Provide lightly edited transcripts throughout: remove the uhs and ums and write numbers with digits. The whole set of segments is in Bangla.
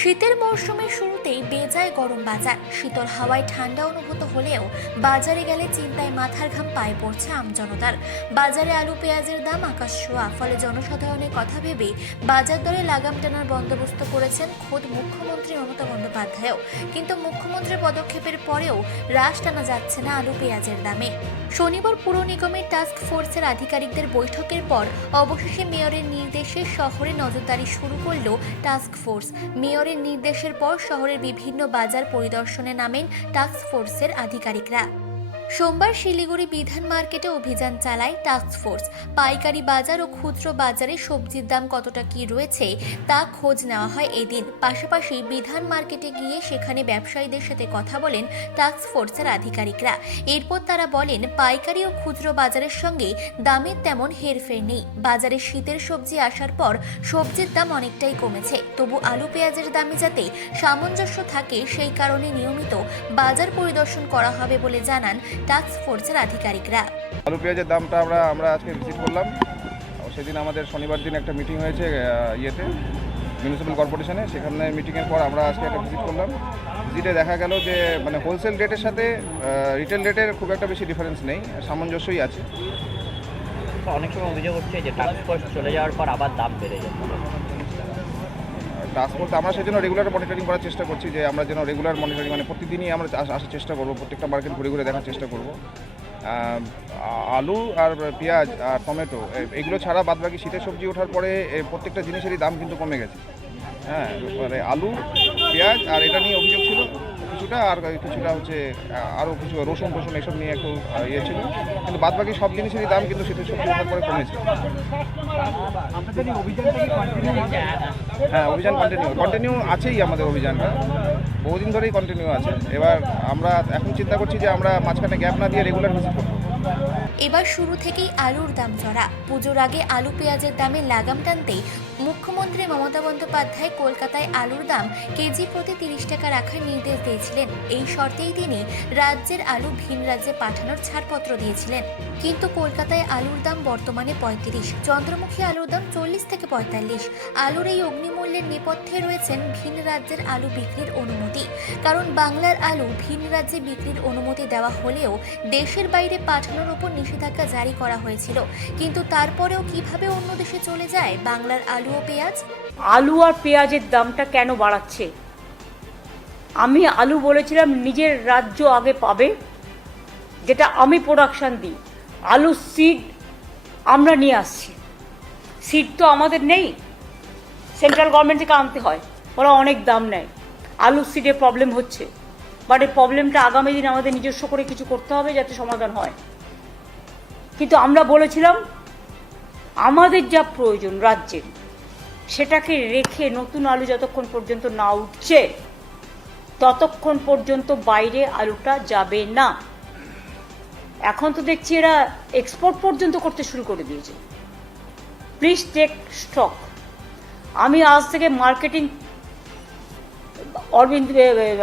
শীতের মরশুমের শুরুতেই বেজায় গরম বাজার। শীতল হাওয়ায় ঠান্ডা অনুভূত হলেও বাজারে গেলে চিন্তায় মাথার ঘাম পায়ে পড়ছে আমজনতার। বাজারে আলু পেঁয়াজের দাম আকাশ ছোঁয়া, ফলে জনসাধারণের কথা ভেবে বাজার দরে লাগাম টানার বন্দোবস্ত করেছেন খোদ মুখ্যমন্ত্রী মমতা বন্দ্যোপাধ্যায়ও। কিন্তু মুখ্যমন্ত্রীর পদক্ষেপের পরেও হ্রাস টানা যাচ্ছে না আলু পেঁয়াজের দামে। শনিবার পুর নিগমের টাস্ক ফোর্সের আধিকারিকদের বৈঠকের পর অবশেষে মেয়রের নির্দেশে শহরে নজরদারি শুরু করল টাস্ক ফোর্স। মেয়রের নির্দেশের পর শহরের বিভিন্ন বাজার পরিদর্শনে নামেন টাস্ক ফোর্সের আধিকারিকরা। সোমবার শিলিগুড়ি বিধান মার্কেটে অভিযান চালায় টাস্ক ফোর্স। পাইকারি বাজার ও খুচরো বাজারে সবজির দাম কতটা কি রয়েছে তা খোঁজ নেওয়া হয় এদিন। পাশাপাশি বিধান মার্কেটে গিয়ে সেখানে ব্যবসায়ীদের সাথে কথা বলেন টাস্ক ফোর্সের আধিকারিকরা। এরপর তারা বলেন, পাইকারি ও খুচরো বাজারের সঙ্গে দামের তেমন হেরফের নেই। বাজারে শীতের সবজি আসার পর সবজির দাম অনেকটাই কমেছে, তবু আলু পেঁয়াজের দামে যাতে সামঞ্জস্য থাকে সেই কারণে নিয়মিত বাজার পরিদর্শন করা হবে বলে জানান টাস্ক ফোর্সের আধিকারিকরা। আলু পেঁয়াজের দামটা আমরা আজকে ভিজিট করলাম। সেদিন আমাদের শনিবার দিন একটা মিটিং হয়েছে মিউনিসিপ্যাল কর্পোরেশনে। সেখানে মিটিংয়ের পর আমরা আজকে একটা ভিজিট করলাম। ভিজিটে দেখা গেল যে হোলসেল রেটের সাথে রিটেল রেটের খুব একটা বেশি ডিফারেন্স নেই, সামঞ্জস্যই আছে। অনেক সময় অভিযোগ হচ্ছে যে টাস্ক ফোর্স চলে যাওয়ার পর আবার দাম বেড়ে যাচ্ছে। টাস্ক ফোর্স আমরা সেই জন্য রেগুলার মনিটরিং করার চেষ্টা করছি, যে আমরা যেন রেগুলার মনিটরিং প্রতিদিনই আমরা আসার চেষ্টা করবো, প্রত্যেকটা মার্কেট ঘুরে ঘুরে দেখার চেষ্টা করব। আলু আর পেঁয়াজ আর টমেটো এগুলো ছাড়া বাদবাকি শীতের সবজি ওঠার পরে প্রত্যেকটা জিনিসেরই দাম কিন্তু কমে গেছে। হ্যাঁ, মানে আলু পেঁয়াজ আর এটা নিয়ে অভিযোগ ছিল কিছুটা, আর কিছুটা হচ্ছে আরও কিছু রসুন এসব নিয়ে একটু ছিল, কিন্তু বাদবাকি সব জিনিসেরই দাম কিন্তু শীতের সবজি ওঠার পরে কমেছে। হ্যাঁ, অভিযান কন্টিনিউ আছেই। আমাদের অভিযানটা বহুদিন ধরেই কন্টিনিউ আছে। এবার আমরা এখন চিন্তা করছি যে আমরা মাঝখানে গ্যাপ না দিয়ে রেগুলার ভিজিট করব। এবার শুরু থেকেই আলুর দাম চড়া। পুজোর আগে আলু পেঁয়াজের দামে লাগাম টানতেই মুখ্যমন্ত্রী মমতা বন্দ্যোপাধ্যায় কলকাতায় আলুর দাম কেজি প্রতি 30 টাকা রাখার নির্দেশ দিয়েছিলেন। এই শর্তেই তিনি রাজ্যের আলু ভিন রাজ্যে পাঠানোর ছাড়পত্র দিয়েছিলেন। কিন্তু কলকাতায় আলুর দাম বর্তমানে 35, চন্দ্রমুখী আলুর দাম 40 থেকে 45। আলুর এই অগ্নিমূল্যের নেপথ্যে রয়েছেন ভিন রাজ্যের আলু বিক্রির অনুমতি। কারণ বাংলার আলু ভিন রাজ্যে বিক্রির অনুমতি দেওয়া হলেও দেশের বাইরে পাঠানোর উপর নিষেধাজ্ঞা জারি করা হয়েছিল। কিন্তু তারপরেও কিভাবে অন্য দেশে চলে যায় বাংলার আলু ও পেঁয়াজ? আলু আর পেঁয়াজের দামটা কেন বাড়াচ্ছে? আমি আলু বলেছিলাম নিজের রাজ্য আগে পাবে, যেটা আমি প্রোডাকশন দিই। আলু সিড আমরা নিয়ে আসছি, সিড তো আমাদের নেই, সেন্ট্রাল গভর্নমেন্ট থেকে আনতে হয়, ওরা অনেক দাম নেয়। আলু সিডে প্রবলেম হচ্ছে, বাট এই প্রবলেমটা আগামী দিন আমাদের নিজস্ব করে কিছু করতে হবে যাতে সমাধান হয়। কিন্তু আমরা বলেছিলাম আমাদের যা প্রয়োজন রাজ্যের, সেটাকে রেখে নতুন আলু যতক্ষণ পর্যন্ত না উঠছে ততক্ষণ পর্যন্ত বাইরে আলুটা যাবে না। এখন তো দেখছি এরা এক্সপোর্ট পর্যন্ত করতে শুরু করে দিয়েছে। Please take stock. আমি আজ থেকে মার্কেটিং,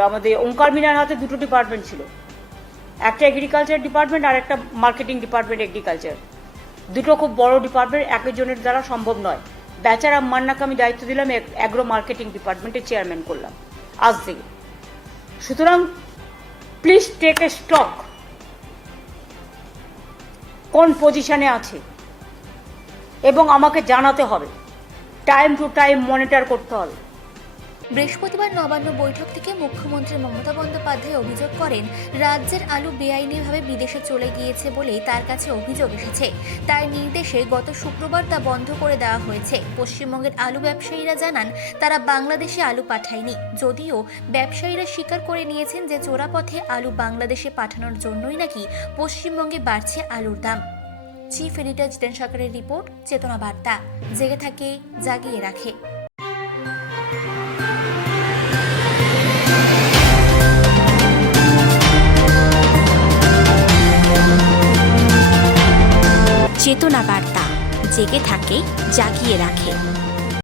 আমাদের ওঙ্কার মিনার হাতে দুটো ডিপার্টমেন্ট ছিল, একটা এগ্রিকালচার ডিপার্টমেন্ট আর একটা মার্কেটিং ডিপার্টমেন্ট এগ্রিকালচার। দুটো খুব বড় ডিপার্টমেন্ট, একজনের দ্বারা সম্ভব নয়। বেচারা মান্নাকে আমি দায়িত্ব দিলাম, অ্যাগ্রো মার্কেটিং ডিপার্টমেন্টের চেয়ারম্যান করলাম আজ থেকে। সুতরাং প্লিজ টেক এ স্টক, কোন পজিশনে আছে এবং আমাকে জানাতে হবে, টাইম টু টাইম মনিটর করতে হবে। বৃহস্পতিবার নবান্ন বৈঠক থেকে মুখ্যমন্ত্রী মমতা বন্দ্যোপাধ্যায় অভিযোগ করেন, রাজ্যের আলু বেআইনিভাবে বিদেশে চলে গিয়েছে বলেই তার কাছে অভিযোগ এসেছে। তার নির্দেশে গত শুক্রবার তা বন্ধ করে দেওয়া হয়েছে। পশ্চিমবঙ্গের আলু ব্যবসায়ীরা জানান, তারা বাংলাদেশে আলু পাঠায়নি, যদিও ব্যবসায়ীরা স্বীকার করে নিয়েছেন যে চোরা পথে আলু বাংলাদেশে পাঠানোর জন্যই নাকি পশ্চিমবঙ্গে বাড়ছে আলুর দাম। চিফ এডিটর জিতেন সরকারের রিপোর্ট, চেতনা বার্তা। জেগে থাকে, জাগিয়ে রাখে। চেতনা বার্তা, জেগে থাকে, জাগিয়ে রাখে।